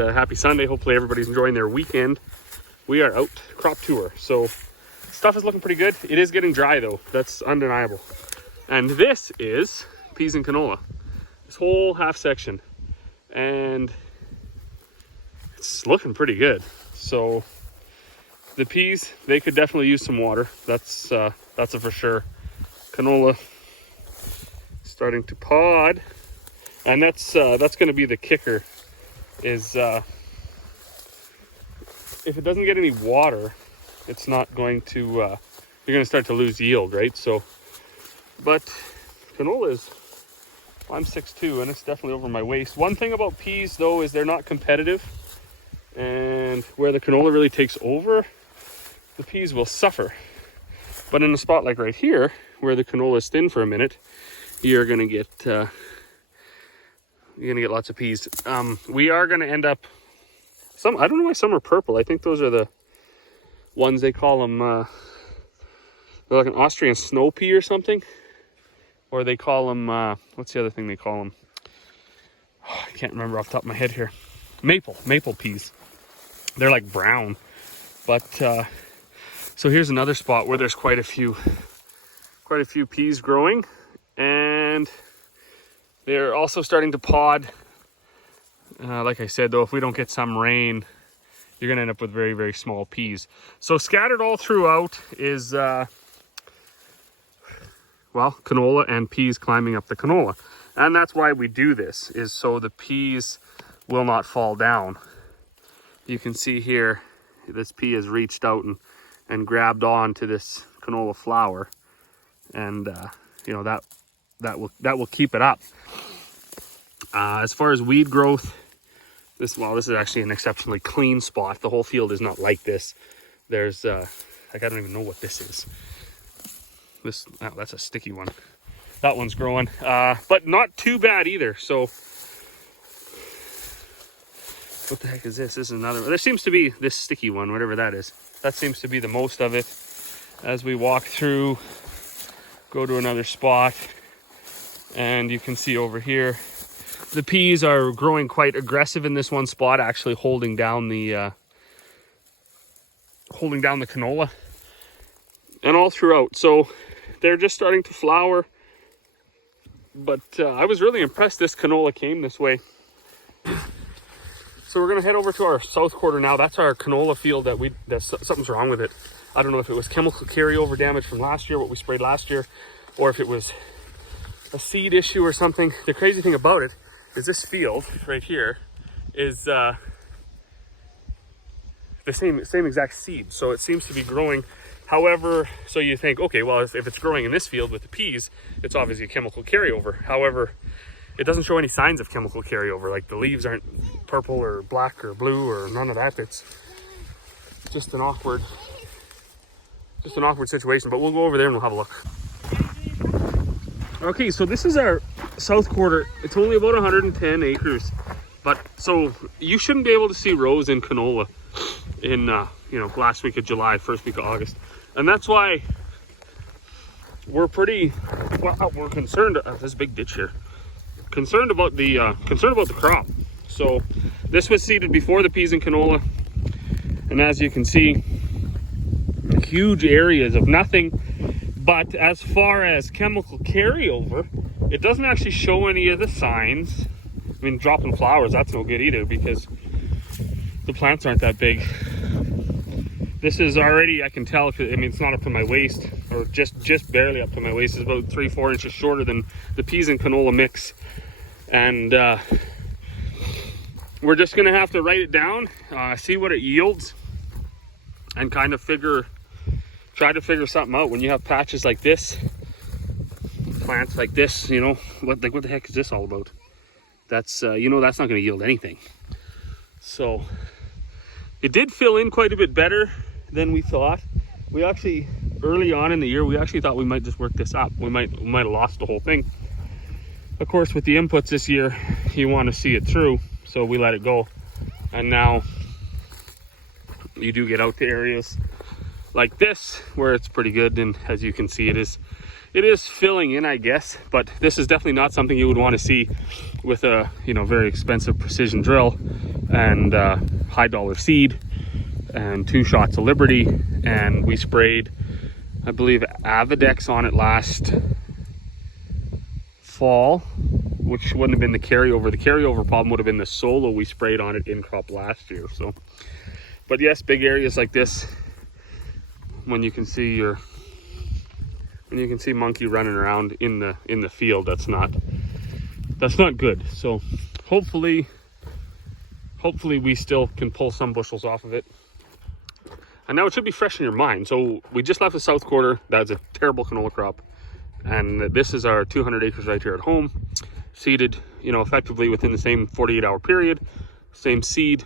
and happy Sunday. Hopefully everybody's enjoying their weekend. We are out crop tour, so stuff is looking pretty good. It is getting dry though, that's undeniable. And this is peas and canola, this whole half section, and it's looking pretty good. So the peas, they could definitely use some water. That's a for sure. Canola starting to pod, and that's going to be the kicker. Is if it doesn't get any water, it's not going to. You're going to start to lose yield, right? So, but canola is. I'm 6'2", and it's definitely over my waist. One thing about peas though is they're not competitive, and where the canola really takes over, the peas will suffer. But in a spot like right here, where the canola is thin for a minute, you're gonna get lots of peas. We are gonna end up some. I don't know why some are purple. I think those are the ones they call them. They're like an Austrian snow pea or something, or they call them. What's the other thing they call them? Oh, I can't remember off the top of my head here. Maple peas. They're like brown, but so here's another spot where there's quite a few peas growing, and they're also starting to pod. Like I said though, if we don't get some rain, you're gonna end up with very, very small peas. So scattered all throughout is well, canola and peas climbing up the canola. And that's why we do this, is so the peas will not fall down. You can see here, this pea has reached out and grabbed on to this canola flower, and you know, that will keep it up. As far as weed growth, this is actually an exceptionally clean spot. The whole field is not like this. There's like, I don't even know what this is. That's a sticky one. That one's growing, but not too bad either. So what the heck is this? This is another one. There seems to be this sticky one, whatever that is. That seems to be the most of it. As we walk through, go to another spot, and you can see over here, the peas are growing quite aggressive in this one spot, actually holding down the canola, and all throughout. So they're just starting to flower, but I was really impressed this canola came this way. So we're gonna head over to our south quarter now. That's our canola field something's wrong with it. I don't know if it was chemical carryover damage from last year, what we sprayed last year, or if it was a seed issue or something. The crazy thing about it is this field right here is the same exact seed. So it seems to be growing. However, so you think, okay, well, if it's growing in this field with the peas, it's obviously a chemical carryover. However, it doesn't show any signs of chemical carryover. Like the leaves aren't purple or black or blue or none of that. It's just an awkward situation, but we'll go over there and we'll have a look. Okay, so this is our south quarter. It's only about 110 acres, but so you shouldn't be able to see rows in canola in last week of July, first week of August, and that's why we're concerned. There's a big ditch here. Concerned about the crop. So this was seeded before the peas and canola, and as you can see, huge areas of nothing. But as far as chemical carryover, it doesn't actually show any of the signs. I mean, dropping flowers, that's no good either, because the plants aren't that big. This is already, I can tell, I mean, it's not up to my waist, or just barely up to my waist. It's about 3-4 inches shorter than the peas and canola mix. And we're just gonna have to write it down, see what it yields, and kind of try to figure something out. When you have patches like this, plants like this, you know, what the heck is this all about? That's that's not gonna yield anything. So it did fill in quite a bit better than we thought. We actually, early on in the year, we actually thought we might just work this up. We might have lost the whole thing. Of course, with the inputs this year, you want to see it through, so we let it go. And now you do get out to areas like this, where it's pretty good. And as you can see, it is filling in, I guess, but this is definitely not something you would want to see with a, you know, very expensive precision drill and high dollar seed and 2 shots of Liberty. And we sprayed, I believe, Avidex on it last fall, which wouldn't have been the carryover. The carryover problem would have been the solo we sprayed on it in crop last year. So, but yes, big areas like this, when you can see monkey running around in the field, that's not good. So hopefully we still can pull some bushels off of it. And now it should be fresh in your mind. So we just left the south quarter. That's a terrible canola crop. And this is our 200 acres right here at home, seeded, you know, effectively within the same 48-hour period, same seed.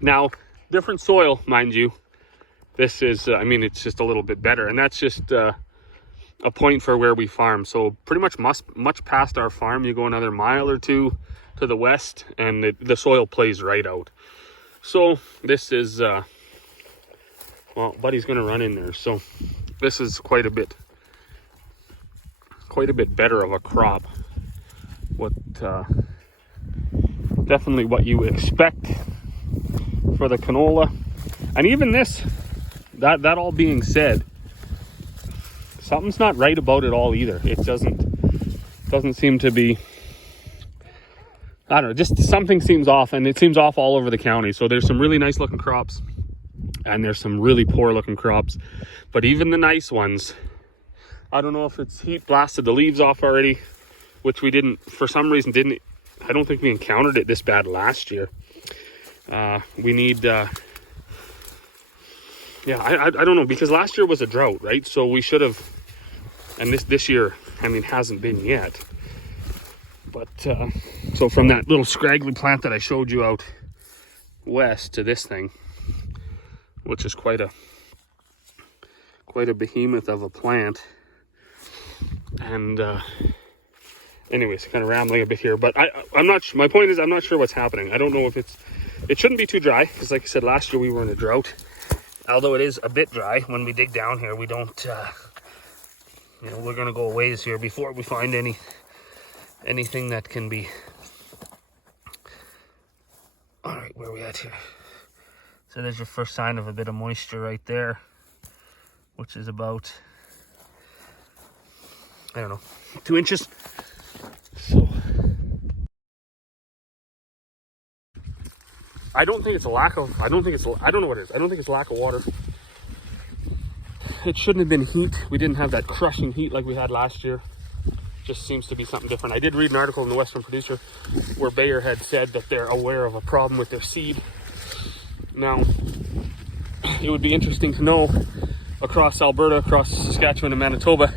Now, different soil, mind you. This is, I mean, it's just a little bit better. And that's just a point for where we farm. So pretty much past our farm, you go another mile or two to the west, and the soil plays right out. So this is, well, Buddy's going to run in there. So this is quite a bit better of a crop. Definitely what you expect for the canola. And even this, that all being said, something's not right about it all either. It doesn't seem to be, I don't know, just something seems off, and it seems off all over the county. So there's some really nice looking crops and there's some really poor looking crops, but even the nice ones, I don't know if it's heat blasted the leaves off already, which we didn't, for some reason didn't, I don't think we encountered it this bad last year. We need, yeah, I don't know, because last year was a drought, right? So we should have, and this year, I mean, hasn't been yet. But, so from that little scraggly plant that I showed you out west to this thing, which is quite a behemoth of a plant. And anyways, kind of rambling a bit here, but I'm not, my point is, I'm not sure what's happening. I don't know if it shouldn't be too dry, because like I said, last year we were in a drought. Although it is a bit dry, when we dig down here, we don't, you know, we're going to go a ways here before we find anything that can be. All right, where are we at here? So there's your first sign of a bit of moisture right there, which is about, I don't know, 2 inches. So I don't think it's a lack of, I don't know what it is. I don't think it's lack of water. It shouldn't have been heat. We didn't have that crushing heat like we had last year. Just seems to be something different. I did read an article in the Western Producer where Bayer had said that they're aware of a problem with their seed. Now, it would be interesting to know across Alberta, across Saskatchewan and Manitoba,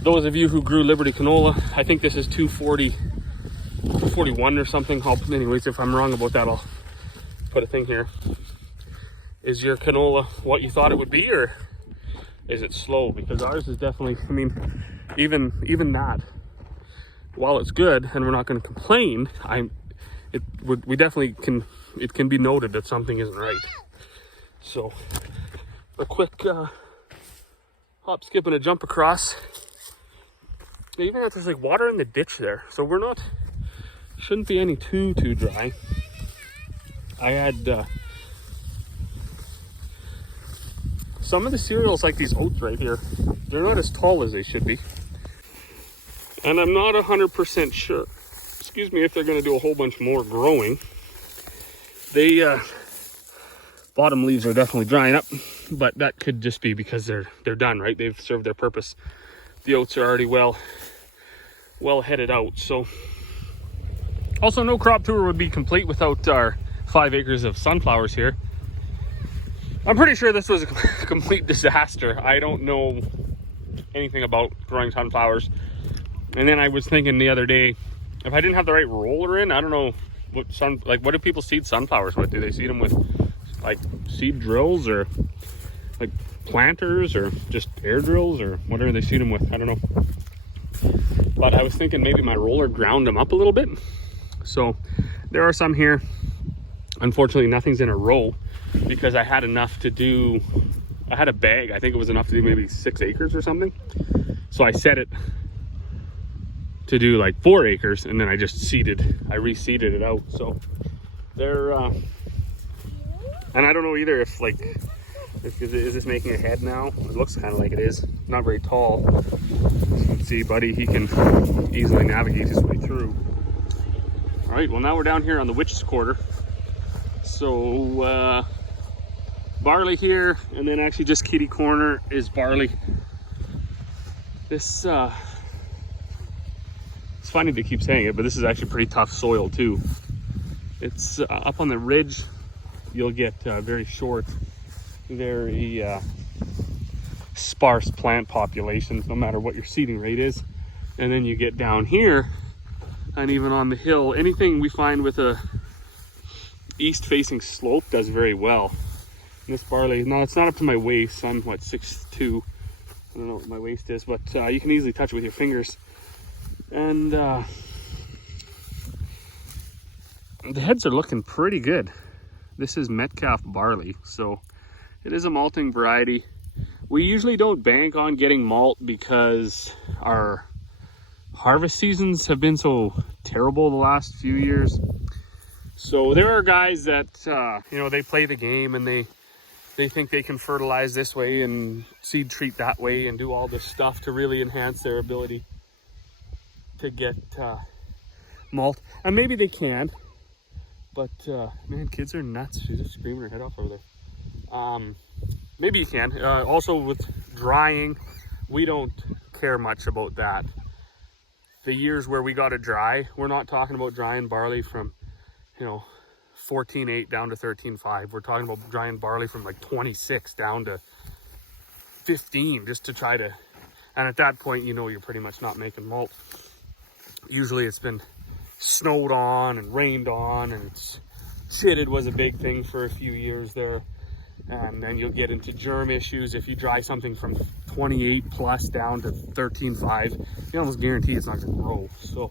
those of you who grew Liberty canola, I think this is 241 or something. Anyways, if I'm wrong about that, I'll put a thing here. Is your canola what you thought it would be, or is it slow? Because ours is definitely, I mean, even that, while it's good and we're not going to complain, we definitely can, it can be noted that something isn't right. So a quick hop, skip, and a jump across. Even if there's like water in the ditch there, so we're not, shouldn't be any too dry. I had some of the cereals, like these oats right here, they're not as tall as they should be. And I'm not 100% sure, excuse me, if they're going to do a whole bunch more growing. They, bottom leaves are definitely drying up, but that could just be because they're done, right? They've served their purpose. The oats are already well headed out. So also, no crop tour would be complete without our 5 acres of sunflowers here. I'm pretty sure this was a complete disaster. I don't know anything about growing sunflowers. And then I was thinking the other day, if I didn't have the right roller in, I don't know what what do people seed sunflowers with? Do they seed them with like seed drills, or like planters, or just air drills, or whatever they seed them with? I don't know. But I was thinking maybe my roller ground them up a little bit. So there are some here. Unfortunately, nothing's in a row because I had enough to do I had a bag. I think it was enough to do maybe 6 acres or something. So I set it to do like 4 acres, and then I just reseeded it out. So they're, and I don't know either if like, is this making a head now? It looks kind of like it is. Not very tall. As you can see, Buddy, he can easily navigate his way through. All right, well now we're down here on the witch's quarter. So Barley here, and then actually just kitty corner is Barley. This, it's funny to keep saying it, but this is actually pretty tough soil too. It's up on the ridge, you'll get very short, very sparse plant populations, no matter what your seeding rate is. And then you get down here, and even on the hill, anything we find with a east facing slope does very well. And this barley, no, it's not up to my waist. I'm what, 6'2". I don't know what my waist is, but you can easily touch it with your fingers. And the heads are looking pretty good. This is Metcalf barley, so it is a malting variety. We usually don't bank on getting malt because our harvest seasons have been so terrible the last few years. So there are guys that, you know, they play the game and they think they can fertilize this way and seed treat that way and do all this stuff to really enhance their ability to get malt. And maybe they can, but man, kids are nuts. She's just screaming her head off over there. Maybe you can. Also with drying, we don't care much about that. The years where we got to dry, we're not talking about drying barley from, you know, 14.8 down to 13.5. We're talking about drying barley from like 26 down to 15, just to try to, and at that point, you know, you're pretty much not making malt. Usually it's been snowed on and rained on, and it's shitted was a big thing for a few years there. And then you'll get into germ issues if you dry something from 28 plus down to 13.5. You almost guarantee it's not going to grow. So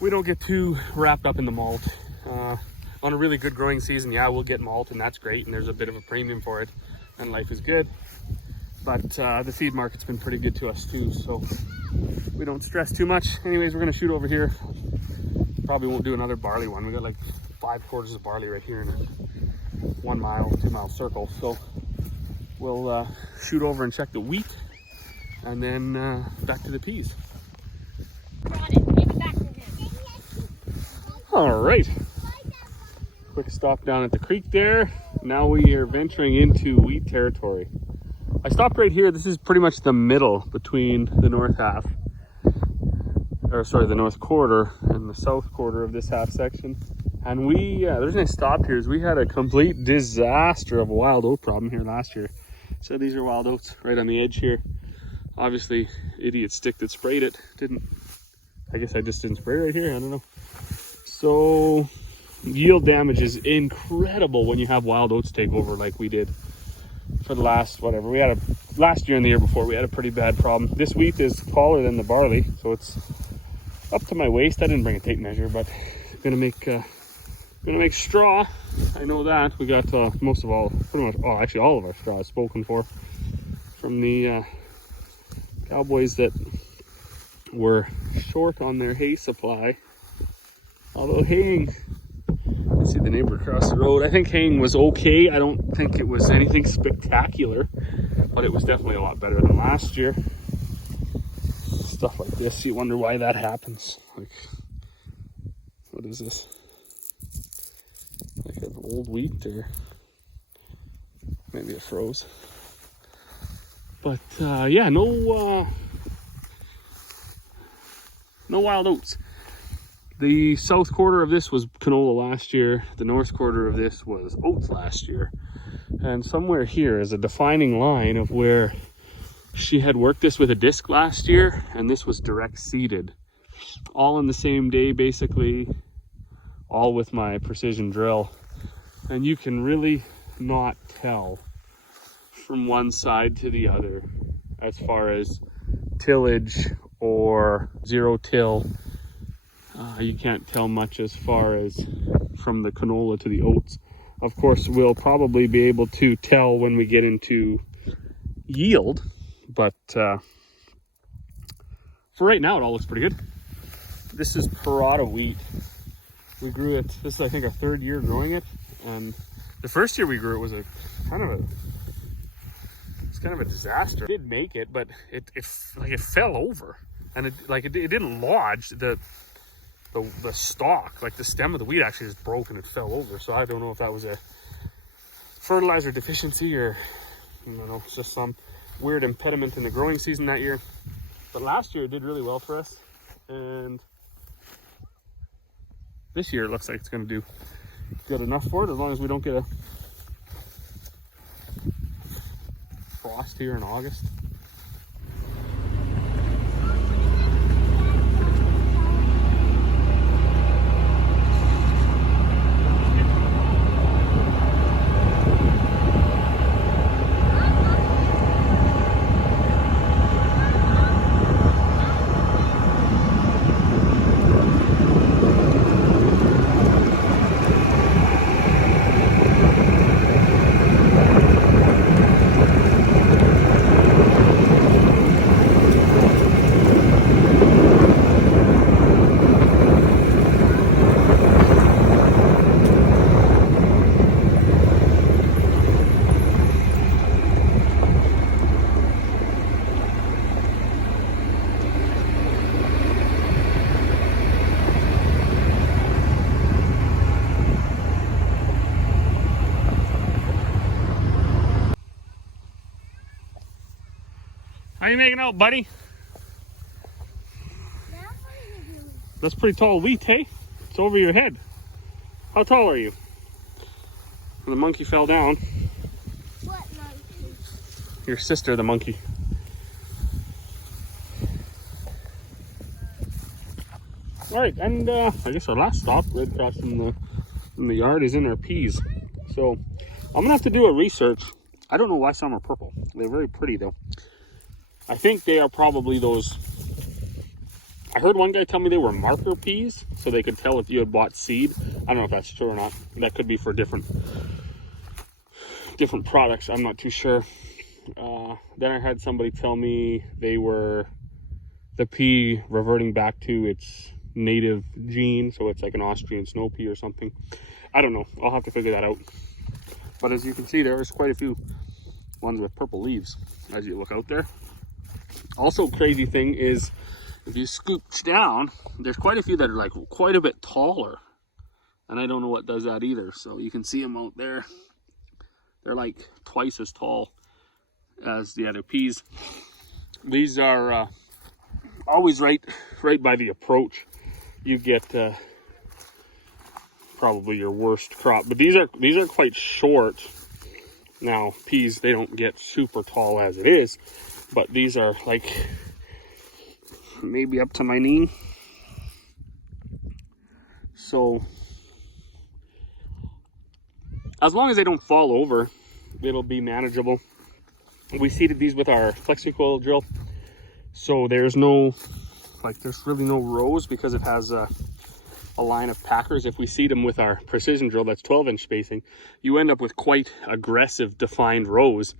we don't get too wrapped up in the malt. On a really good growing season, yeah, we'll get malt, and that's great, and there's a bit of a premium for it, and life is good. But the feed market's been pretty good to us too, so we don't stress too much. Anyways, we're going to shoot over here. Probably won't do another barley one. We got like 5 quarters of barley right here in a 1 mile, 2 mile circle. So we'll shoot over and check the wheat, and then back to the peas. All right. Quick stop down at the creek there. Now we are venturing into wheat territory. I stopped right here. This is pretty much the middle between the north half, or sorry, the north quarter and the south quarter of this half section. And we, the reason I stopped here is we had a complete disaster of a wild oat problem here last year. So these are wild oats right on the edge here. Obviously, idiot stick that sprayed it didn't, I guess I just didn't spray right here, I don't know. So yield damage is incredible when you have wild oats take over like we did for the last, whatever. We had last year and the year before, we had a pretty bad problem. This wheat is taller than the barley, so it's up to my waist. I didn't bring a tape measure, but gonna make straw. I know that. We got pretty much, actually all of our straw is spoken for from the cowboys that were short on their hay supply. Although haying, let's see the neighbor across the road, I think haying was okay. I don't think it was anything spectacular, but it was definitely a lot better than last year. Stuff like this, you wonder why that happens. Like, what is this? Like an old wheat, or maybe it froze. But yeah, no wild oats. The south quarter of this was canola last year. The north quarter of this was oats last year. And somewhere here is a defining line of where she had worked this with a disc last year, and this was direct seeded. All on the same day, basically, all with my precision drill. And you can really not tell from one side to the other as far as tillage or zero till. You can't tell much as far as from the canola to the oats. Of course, we'll probably be able to tell when we get into yield, but for right now, it all looks pretty good. This is peaola wheat. We grew it, this is I think our 3rd year growing it, and the first year we grew it was kind of a disaster. It did make it, but it fell over, and it didn't lodge. The stalk, like the stem of the wheat, actually just broke and it fell over. So I don't know if that was a fertilizer deficiency or, I don't know, it's just some weird impediment in the growing season that year. But last year it did really well for us, and this year it looks like it's going to do good enough for it, as long as we don't get a frost here in August. How you making out, buddy? That's pretty tall wheat, hey? It's over your head. How tall are you? The monkey fell down. What monkey? Your sister, the monkey. All right, and I guess our last stop right across from the yard is in our peas. So I'm gonna have to do a research. I don't know why some are purple. They're very pretty though. I think they are probably those. I heard one guy tell me they were marker peas, so they could tell if you had bought seed. I don't know if that's true or not. That could be for different products. I'm not too sure. Then I had somebody tell me they were the pea reverting back to its native gene, so it's like an Austrian snow pea or something. I don't know. I'll have to figure that out. But as you can see, there's quite a few ones with purple leaves as you look out there. Also, crazy thing is, if you scooch down, there's quite a few that are like quite a bit taller, and I don't know what does that either. So you can see them out there. They're like twice as tall as the other peas. These are always right by the approach. You get probably your worst crop, but these are quite short. Now peas, they don't get super tall as it is, but these are like maybe up to my knee. So as long as they don't fall over, it'll be manageable. We seeded these with our flexi-coil drill, so there's really no rows because it has a line of packers. If we seed them with our precision drill, that's 12-inch spacing, you end up with quite aggressive defined rows,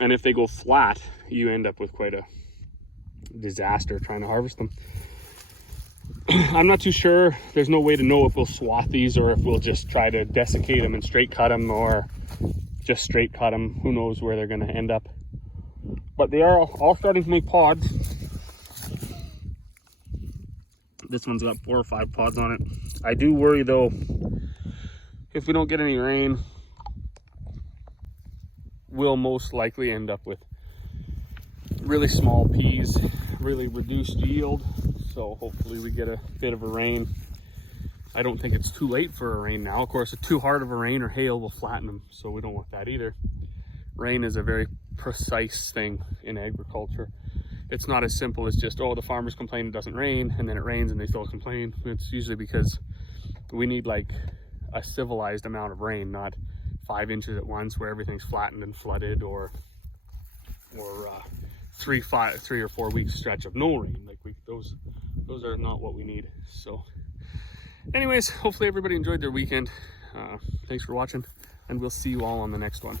and if they go flat, you end up with quite a disaster trying to harvest them. I'm not too sure. There's no way to know if we'll swath these or if we'll just try to desiccate them and straight cut them, or just straight cut them. Who knows where they're going to end up. But they are all starting to make pods. This one's got 4 or 5 pods on it. I do worry though, if we don't get any rain, we'll most likely end up with really small peas, really reduced yield. So hopefully we get a bit of a rain. I don't think it's too late for a rain now. Of course, too hard of a rain or hail will flatten them, so we don't want that either. Rain is a very precise thing in agriculture. It's not as simple as just, oh, the farmers complain it doesn't rain, and then it rains and they still complain. It's usually because we need like a civilized amount of rain, not 5 inches at once where everything's flattened and flooded, or 3 or 4 weeks stretch of no rain. Like those are not what we need. So anyways, hopefully everybody enjoyed their weekend. Thanks for watching, and we'll see you all on the next one.